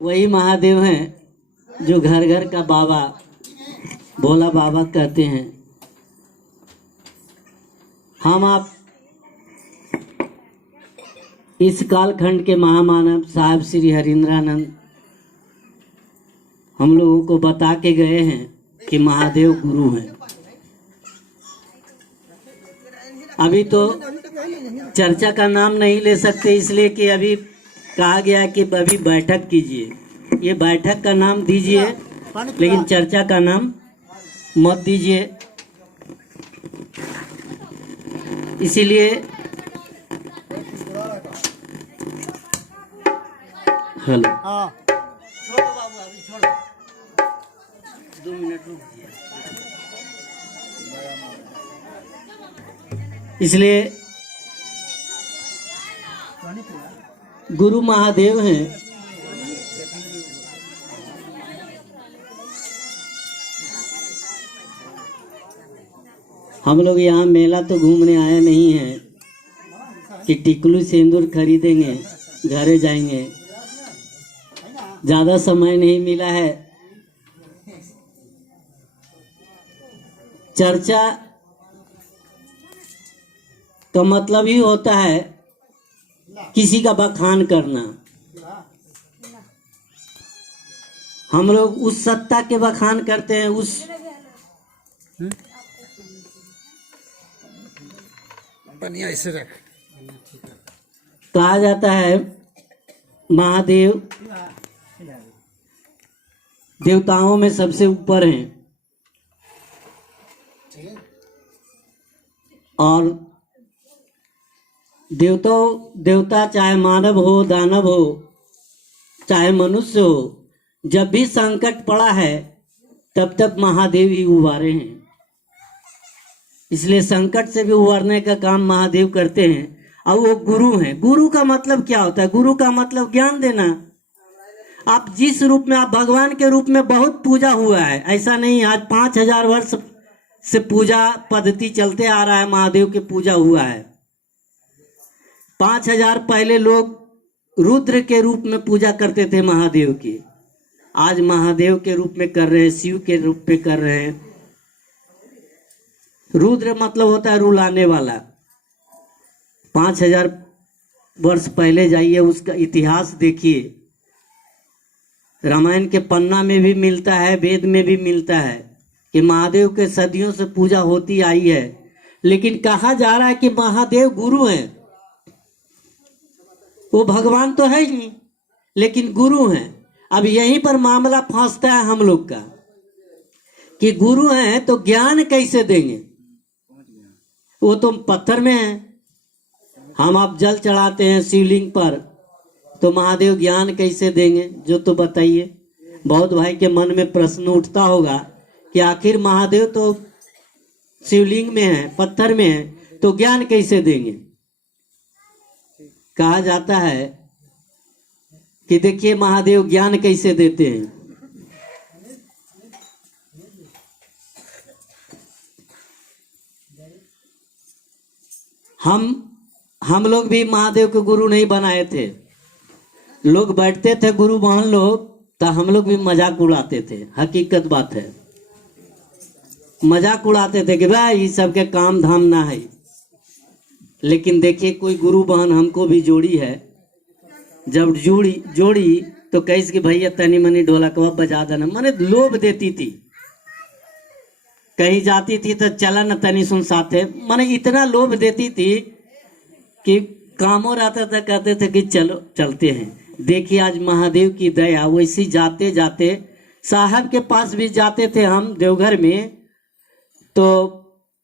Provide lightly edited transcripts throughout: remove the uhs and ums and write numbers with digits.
वही महादेव हैं जो घर घर का बाबा, भोला बाबा कहते हैं। हम आप इस कालखंड के महामानव साहब श्री हरिंद्रानंद हम लोगों को बता के गए हैं कि महादेव गुरु हैं। अभी तो चर्चा का नाम नहीं ले सकते, इसलिए कि अभी कहा गया कि अभी बैठक कीजिए। ये बैठक का नाम दीजिए, लेकिन चर्चा का नाम मत दीजिए। इसीलिए हेलो, छोड़ो बाबू, अभी छोड़ो, 2 मिनट रुक दिया। इसलिए गुरु महादेव हैं। हम लोग यहाँ मेला तो घूमने आए नहीं हैं कि टिकलू सिंदूर खरीदेंगे, घरे जाएंगे। ज़्यादा समय नहीं मिला है। चर्चा का मतलब ही होता है किसी का बखान करना। हम लोग उस सत्ता के बखान करते हैं। उस ऐसे रख। कहा जाता है महादेव देवताओं में सबसे ऊपर हैं और देवता चाहे मानव हो, दानव हो, चाहे मनुष्य हो, जब भी संकट पड़ा है तब तक महादेव ही उबारे हैं। इसलिए संकट से भी उबारने का काम महादेव करते हैं। और वो गुरु हैं। गुरु का मतलब क्या होता है? गुरु का मतलब ज्ञान देना। आप जिस रूप में, आप भगवान के रूप में बहुत पूजा हुआ है, ऐसा नहीं। आज 5000 वर्ष से पूजा पद्धति चलते आ रहा है, महादेव की पूजा हुआ है। 5000 पहले लोग रुद्र के रूप में पूजा करते थे महादेव की। आज महादेव के रूप में कर रहे हैं, शिव के रूप में कर रहे हैं। रुद्र मतलब होता है रुलाने वाला। 5000 वर्ष पहले जाइए, उसका इतिहास देखिए। रामायण के पन्ना में भी मिलता है, वेद में भी मिलता है कि महादेव के सदियों से पूजा होती आई है। लेकिन कहा जा रहा है कि महादेव गुरु हैं। वो भगवान तो है ही, लेकिन गुरु हैं। अब यहीं पर मामला फंसता है हम लोग का कि गुरु हैं तो ज्ञान कैसे देंगे? वो तो पत्थर में है। हम आप जल चढ़ाते हैं शिवलिंग पर, तो महादेव ज्ञान कैसे देंगे? जो तो बताइए। बहुत भाई के मन में प्रश्न उठता होगा कि आखिर महादेव तो शिवलिंग में है, पत्थर में है, तो ज्ञान कैसे देंगे? कहा जाता है कि देखिए महादेव ज्ञान कैसे देते हैं। हम लोग भी महादेव के गुरु नहीं बनाए थे। लोग बैठते थे गुरु मान लो, तो हम लोग भी मजाक उड़ाते थे। हकीकत बात है, मजाक उड़ाते थे कि भाई ये सब के काम धाम ना है। लेकिन देखिए कोई गुरु बहन हमको भी जोड़ी है। जब जोड़ी तो कैसे कि भैया तनी मनी ढोलकवा बजा देना, माने लोभ देती थी। कहीं जाती थी तो चला न तनी सुन साथे, माने इतना लोभ देती थी कि कामों रहता था, कहते थे कि चलो चलते हैं। देखिए आज महादेव की दया। वैसी जाते जाते साहब के पास भी जाते थे हम देवघर में, तो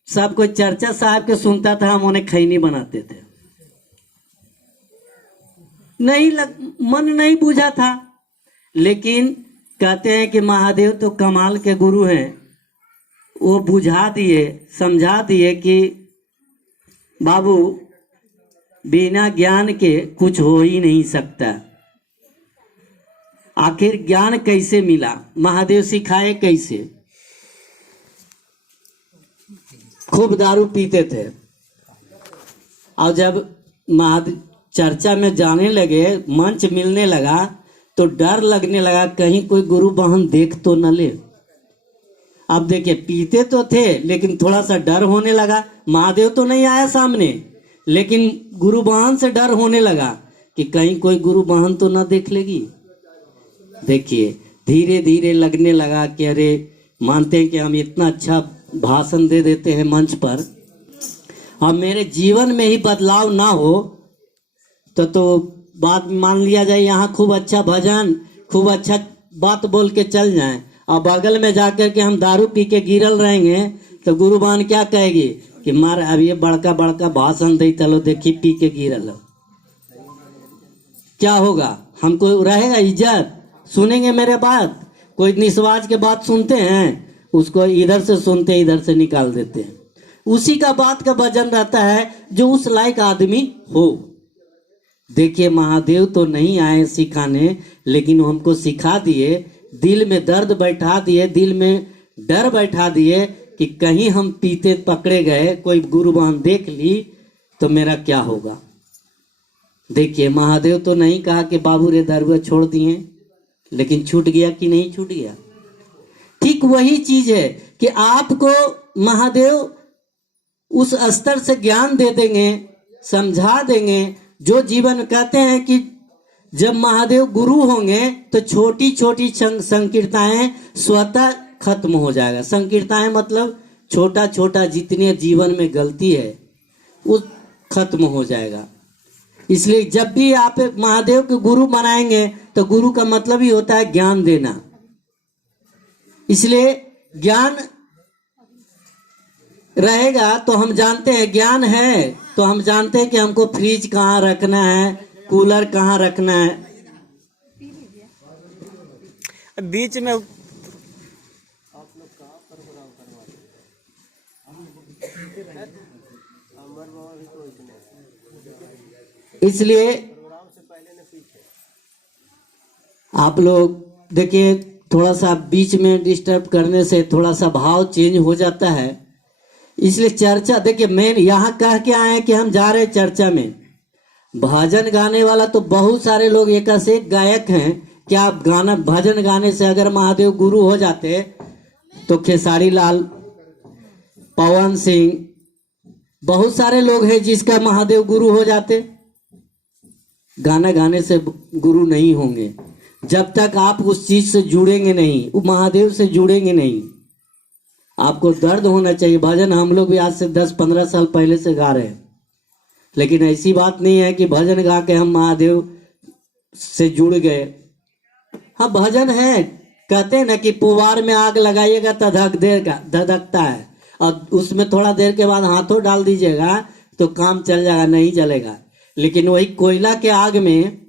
सब कोई चर्चा साहब के सुनता था, हम उन्हें खैनी बनाते थे। मन नहीं बुझा था। लेकिन कहते हैं कि महादेव तो कमाल के गुरु हैं। वो बुझा दिए, समझा दिए कि बाबू बिना ज्ञान के कुछ हो ही नहीं सकता। आखिर ज्ञान कैसे मिला? महादेव सिखाए कैसे? खूब दारू पीते थे और जब चर्चा में जाने लगे, मंच मिलने लगा, तो डर लगने लगा कहीं कोई गुरु बहन देख तो न ले। अब देखिए पीते तो थे लेकिन थोड़ा सा डर होने लगा। महादेव तो नहीं आया सामने, लेकिन गुरु बहन से डर होने लगा कि कहीं कोई गुरु बहन तो ना देख लेगी। देखिए धीरे धीरे लगने लगा कि अरे मानते हैं कि हम इतना अच्छा भाषण दे देते हैं मंच पर, अब मेरे जीवन में ही बदलाव ना हो तो बात मान लिया जाए यहाँ खूब अच्छा भजन खूब अच्छा बात बोल के चल जाएं और बगल में जाकर के हम दारू पी के गिरल रहेंगे तो गुरु बहन क्या कहेगी कि मार अब ये बड़का बड़का भाषण दे, चलो देखी पी के गिरल। क्या होगा? हमको रहेगा इज्जत? सुनेंगे मेरे बात? कोई निस्वाज के बात सुनते हैं, उसको इधर से सुनते इधर से निकाल देते हैं। उसी का बात का वजन रहता है जो उस लायक आदमी हो। देखिए महादेव तो नहीं आए सिखाने, लेकिन हमको सिखा दिए, दिल में दर्द बैठा दिए, दिल में डर बैठा दिए कि कहीं हम पीते पकड़े गए, कोई गुरुबान देख ली तो मेरा क्या होगा। देखिए महादेव तो नहीं कहा कि बाबू रे दारुआ छोड़ दिए, लेकिन छूट गया कि नहीं छूट गया। ठीक वही चीज है कि आपको महादेव उस स्तर से ज्ञान दे देंगे, समझा देंगे। जो जीवन कहते हैं कि जब महादेव गुरु होंगे तो छोटी छोटी संकीर्ताएं स्वतः खत्म हो जाएगा। संकीर्ताएं मतलब छोटा छोटा जितने जीवन में गलती है वो खत्म हो जाएगा। इसलिए जब भी आप महादेव के गुरु बनाएंगे तो गुरु का मतलब ही होता है ज्ञान देना। इसलिए ज्ञान रहेगा तो हम जानते हैं, ज्ञान है तो हम जानते हैं कि हमको फ्रिज कहाँ रखना है, कूलर कहाँ रखना है। बीच में इसलिए आप लोग देखिए थोड़ा सा बीच में डिस्टर्ब करने से थोड़ा सा भाव चेंज हो जाता है। इसलिए चर्चा देखिए मेन यहाँ कह के आए कि हम जा रहे चर्चा में। भजन गाने वाला तो बहुत सारे लोग एक से एक गायक हैं। क्या आप गाना भजन गाने से अगर महादेव गुरु हो जाते तो खेसारी लाल, पवन सिंह, बहुत सारे लोग हैं जिसका महादेव गुरु हो जाते। गाना गाने से गुरु नहीं होंगे जब तक आप उस चीज से जुड़ेंगे नहीं, वो महादेव से जुड़ेंगे नहीं। आपको दर्द होना चाहिए। भजन हम लोग भी आज से 10-15 साल पहले से गा रहे हैं, लेकिन ऐसी बात नहीं है कि भजन गा के हम महादेव से जुड़ गए। हाँ भजन है, कहते हैं ना कि पुवार में आग लगाइएगा तो धधकता है, और उसमें थोड़ा देर के बाद हाथों डाल दीजिएगा तो काम चल जाएगा, नहीं जलेगा। लेकिन वही कोयला के आग में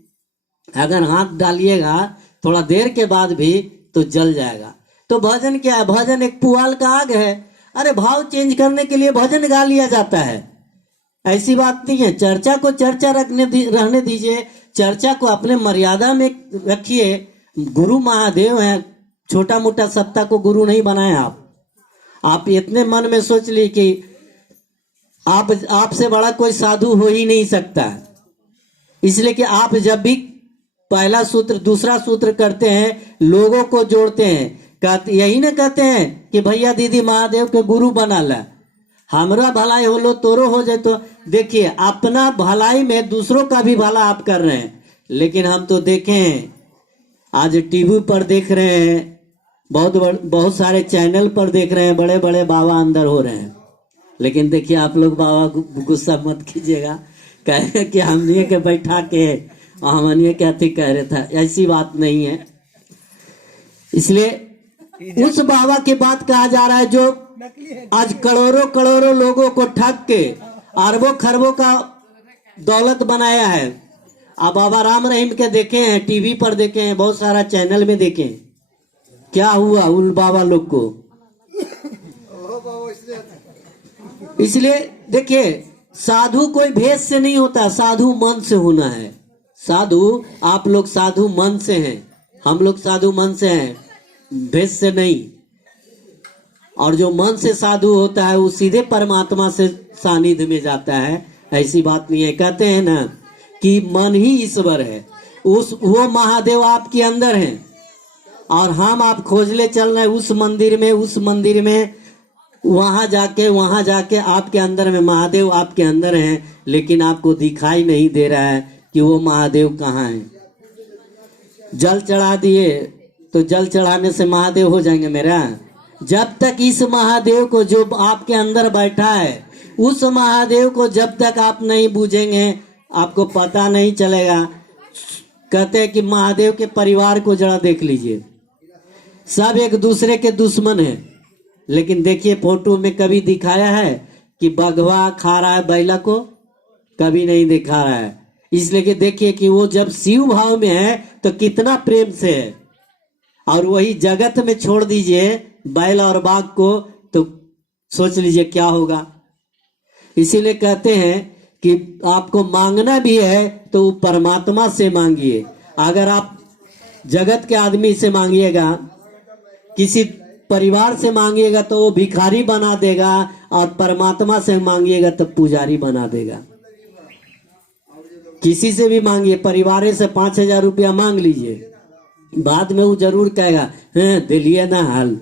अगर हाथ डालिएगा थोड़ा देर के बाद भी तो जल जाएगा। तो भजन क्या है? भजन एक पुआल का आग है। अरे भाव चेंज करने के लिए भजन गा लिया जाता है, ऐसी बात नहीं है। चर्चा को चर्चा रहने दीजिए, चर्चा को अपने मर्यादा में रखिए। गुरु महादेव हैं, छोटा मोटा सत्ता को गुरु नहीं बनाए आप इतने मन में सोच ली कि आपसे बड़ा कोई साधु हो ही नहीं सकता। इसलिए कि आप जब भी पहला सूत्र दूसरा सूत्र करते हैं, लोगों को जोड़ते हैं, यही ना कहते हैं कि भैया दीदी महादेव के गुरु बना ला, हमारा भलाई हो लो तोरो हो जाए। तो देखिए अपना भलाई में दूसरों का भी भला आप कर रहे हैं। लेकिन हम तो देखें आज टीवी पर देख रहे हैं, बहुत सारे चैनल पर देख रहे हैं, बड़े बड़े बाबा अंदर हो रहे हैं। लेकिन देखिए आप लोग बाबा गुस्सा मत कीजिएगा, कह रहे कि हमने के बैठा के हमने क्या थी कह रहे था, ऐसी बात नहीं है। इसलिए उस बाबा की बात कहा जा रहा है जो आज करोड़ों करोड़ों लोगों को ठग के अरबों खरबों का दौलत बनाया है। आप बाबा राम रहीम के देखे हैं, टीवी पर देखे हैं, बहुत सारा चैनल में देखे हैं, क्या हुआ उन बाबा लोग को। इसलिए देखिए साधु कोई भेष से नहीं होता, साधु मन से होना है। साधु आप लोग साधु मन से हैं, हम लोग साधु मन से हैं, भेष से नहीं। और जो मन से साधु होता है वो सीधे परमात्मा से सानिध्य में जाता है, ऐसी बात नहीं है। कहते हैं ना कि मन ही ईश्वर है, वो महादेव आपके अंदर हैं और हम आप खोजले चल रहे हैं उस मंदिर में वहां जाके आपके अंदर में महादेव आपके अंदर हैं, लेकिन आपको दिखाई नहीं दे रहा है कि वो महादेव कहाँ है। जल चढ़ा दिए तो जल चढ़ाने से महादेव हो जाएंगे मेरा? जब तक इस महादेव को जो आपके अंदर बैठा है उस महादेव को जब तक आप नहीं बूझेंगे आपको पता नहीं चलेगा। कहते हैं कि महादेव के परिवार को जरा देख लीजिए, सब एक दूसरे के दुश्मन है, लेकिन देखिए फोटो में कभी दिखाया है कि बघवा खा रहा है बैला को? कभी नहीं दिखा रहा है। इसलिए कि देखिए कि वो जब शिव भाव में है तो कितना प्रेम से है, और वही जगत में छोड़ दीजिए बैल और बाघ को तो सोच लीजिए क्या होगा। इसीलिए कहते हैं कि आपको मांगना भी है तो वो परमात्मा से मांगिए। अगर आप जगत के आदमी से मांगिएगा, किसी परिवार से मांगिएगा तो वो भिखारी बना देगा, और परमात्मा से मांगिएगा तो पुजारी बना देगा। किसी से भी मांगिए, परिवार से 5,000 रुपया मांग लीजिए, बाद में वो जरूर कहेगा हैं दिलिए ना हाल।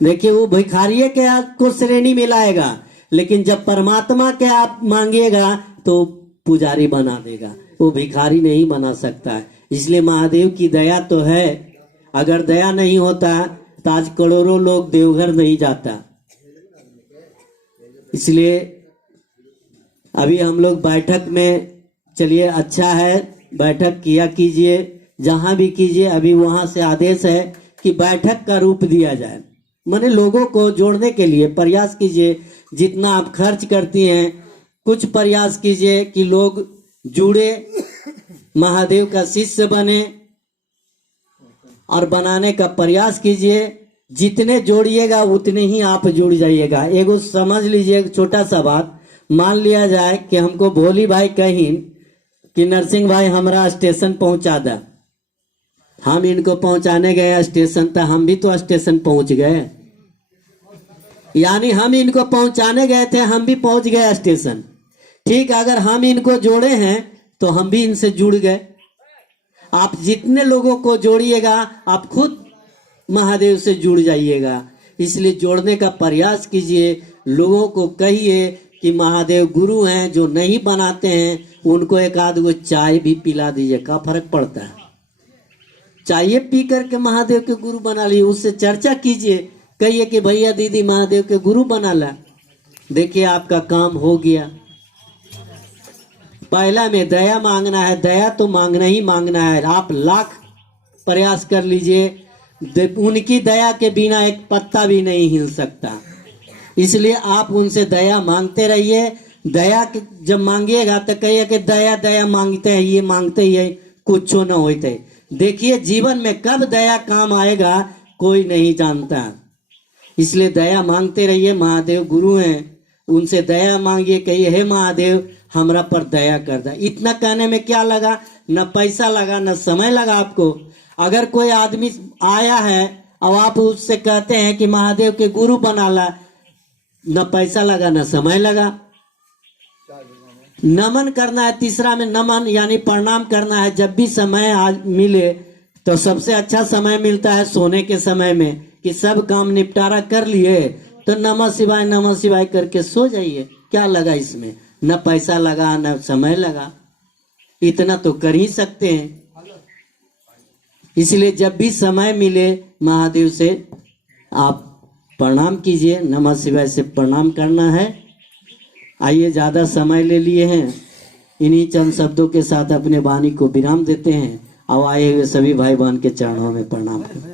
देखिए वो भिखारी के आपको श्रेणी में लाएगा, लेकिन जब परमात्मा के आप मांगिएगा तो पुजारी बना देगा, वो भिखारी नहीं बना सकता है। इसलिए महादेव की दया तो है, अगर दया नहीं होता तो आज करोड़ों लोग देवघर नहीं जाता। इसलिए अभी हम लोग बैठक में, चलिए अच्छा है बैठक किया कीजिए, जहां भी कीजिए। अभी वहां से आदेश है कि बैठक का रूप दिया जाए, माने लोगों को जोड़ने के लिए प्रयास कीजिए। जितना आप खर्च करती हैं कुछ प्रयास कीजिए कि लोग जुड़े, महादेव का शिष्य बने, और बनाने का प्रयास कीजिए। जितने जोड़िएगा उतने ही आप जुड़ जाइएगा। एगो समझ लीजिए, एक छोटा सा बात, मान लिया जाए कि हमको भोली भाई कहीं कि नरसिंह भाई हमारा स्टेशन पहुंचा दा, हम इनको पहुंचाने गए स्टेशन, तो हम भी तो स्टेशन पहुंच गए, यानी हम इनको पहुंचाने गए थे, हम भी पहुंच गए स्टेशन। ठीक, अगर हम इनको जोड़े हैं तो हम भी इनसे जुड़ गए। आप जितने लोगों को जोड़िएगा आप खुद महादेव से जुड़ जाइएगा। इसलिए जोड़ने का प्रयास कीजिए, लोगों को कहिए कि महादेव गुरु हैं, जो नहीं बनाते हैं उनको एक आध गो चाय भी पिला दीजिए, क्या फर्क पड़ता है? चाय पी करके महादेव के गुरु बना लिए, उससे चर्चा कीजिए, कहिए कि भैया दीदी महादेव के गुरु बना ला, देखिए आपका काम हो गया। पहला में दया मांगना है, दया तो मांगना ही मांगना है। आप लाख प्रयास कर लीजिए, उनकी दया के बिना एक पत्ता भी नहीं हिल सकता। इसलिए आप उनसे दया मांगते रहिए। दया जब मांगिएगा तो कहिए कि दया दया मांगते हैं, ये मांगते ही है, कुछ न होते। देखिए जीवन में कब दया काम आएगा कोई नहीं जानता। इसलिए दया मांगते रहिए। महादेव गुरु हैं, उनसे दया मांगिए, कहिए हे महादेव हमरा पर दया कर दे। इतना कहने में क्या लगा, न पैसा लगा न समय लगा आपको। अगर कोई आदमी आया है और आप उससे कहते हैं कि महादेव के गुरु बना ला, न पैसा लगा न समय लगा। नमन करना है, तीसरा में नमन यानी प्रणाम करना है। जब भी समय आज मिले तो सबसे अच्छा समय मिलता है सोने के समय में, कि सब काम निपटारा कर लिए तो नमः शिवाय करके सो जाइए। क्या लगा इसमें, न पैसा लगा न समय लगा, इतना तो कर ही सकते हैं। इसलिए जब भी समय मिले महादेव से आप प्रणाम कीजिए, नमः शिवाय से प्रणाम करना है। आइए, ज़्यादा समय ले लिए हैं, इन्हीं चंद शब्दों के साथ अपने वाणी को विराम देते हैं। और आए हुए सभी भाई बहन के चरणों में प्रणाम करें।